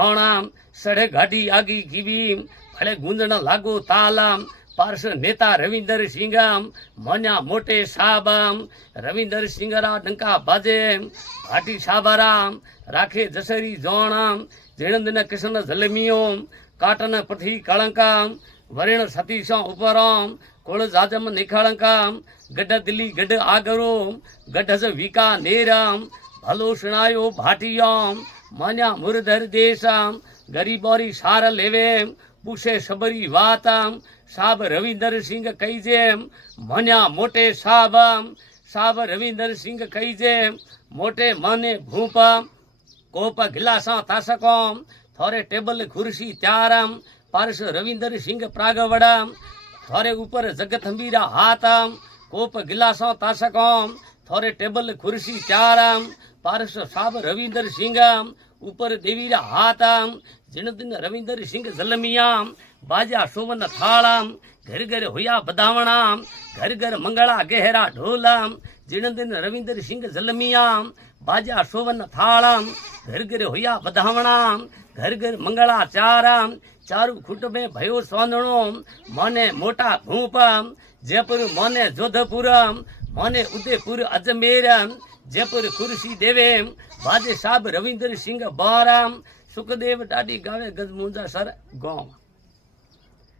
ભાણામ સડે ગાડી આગી ગીવી ભલે ગુંદણ લાગો તાલામ પાર્શ નેતા રવિન્દર સિંગામ મોન્યા મોટે સાબામ રવિન્દર સિંગરા ડંકા બાજે ભાટી સાબારામ રાખે જસરી જોણામ જેણંદન કૃષ્ણ જલમિયો કાટન પઠી કળંકામ વરણ સતીશ ઉપરામ કોળ જાજમ નિખાળંકામ ગઢ દિલ્હી ગઢ આગરો ગઢ વિકા નેરામ ભલો શણાયો ભાટિયામ માન્યા મુરધર દેશામ ગરીબોરી સાર લેવે પૂછે સબરી વાતામ સાબ રવિન્દર સિંહ કઈ જેમ માન્યા મોટે સાબામ સાબ રવિન્દર સિંહ કઈ જેમ મોટે મને ભૂપામ કોપ ગિલાસા તાસકોમ થોરે ટેબલ ખુરશી ત્યારામ પારસ રવિન્દર સિંહ પ્રાગવડામ થોરે ઉપર જગતંબીરા હાતામ કોપ ગિલાસા તાસકોમ થોરે ટેબલ ખુરશી ત્યારામ પારસ સાબ રવિન્દર સિંગામ ઉપર દેવીરા હાતામ જીણદિન રવિન્દર સિંહ જલમિયામ બાજા સોવન થાળામ ઘર ઘર હોયા બધાવણામ ઘર ઘર મંગળા ગહેરા ઢોલામ જીણદિન રવિન્દર સિંહ જલમિયામ બાજા સોવન થાળામ ઘર ઘર હોયા બધાવણામ ઘર ઘર મંગળા ચારામ ચારુ ખૂટ में भयो સોંદણો મને મોટા ભૂપામ જયપુર મને જોધપુરમ મને ઉદયપુર અજમેરમ जयपुर खुर्शी देवे बाजे साहब रविंद्र सिंह बाराम सुखदेव डाडी गावे गजमुंजा सर गांव।